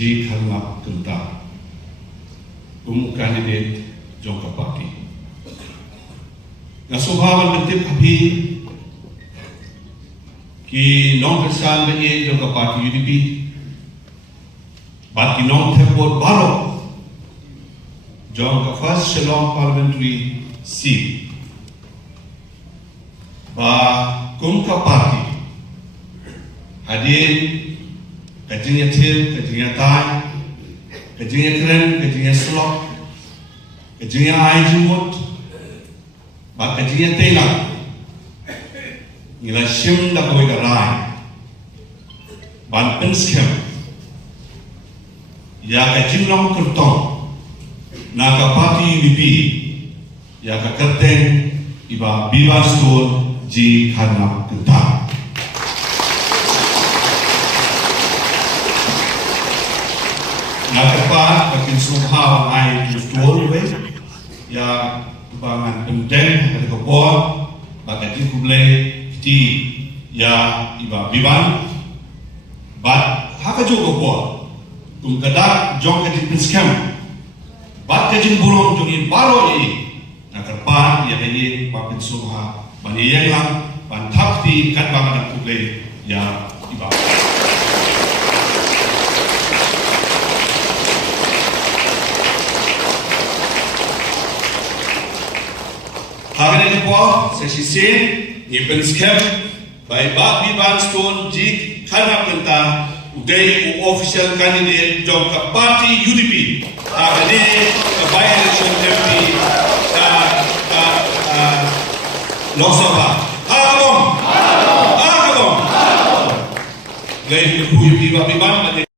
G. Kharnap Kunta, candidate Jongka Party. Nga suhawan mentip api ki nong kersan bagi Jongka Party UDP, bat ki nong tepot baro Jongka first Shillong parliamentary seat. Ba Jongka Party hadir kajinya til, kajinya tay, kajinya keren, kajinya slok, kajinya ay jumut, ba kajinya telang, ngila sim da koi garai, ban penskem, ya kajin long kertong, na ka party UDP, ya ka kerteng, iba biwa store G. Kharnap Kunta. Nakapat akin sumhaw ay justuol wes ya bangan pendeng ada kepor bagatin kuble ti ya iba biban bat haka jo kepor tum kada jong kajin pinskem bat kajin burong jongi baro ini nakapat ya ini papin sumha bani yang lang ban takti kat bangan kuble ya iba. Hagen in Port, Session, Nippenskamp, by Bobby Banstone, G. Kharnap Kunta, Uday, official candidate, Jongka Party UDP, Hagen, by-election deputy, Lok Sabha. Hakabong! Hakabong! Gaya yung Bobby Ban,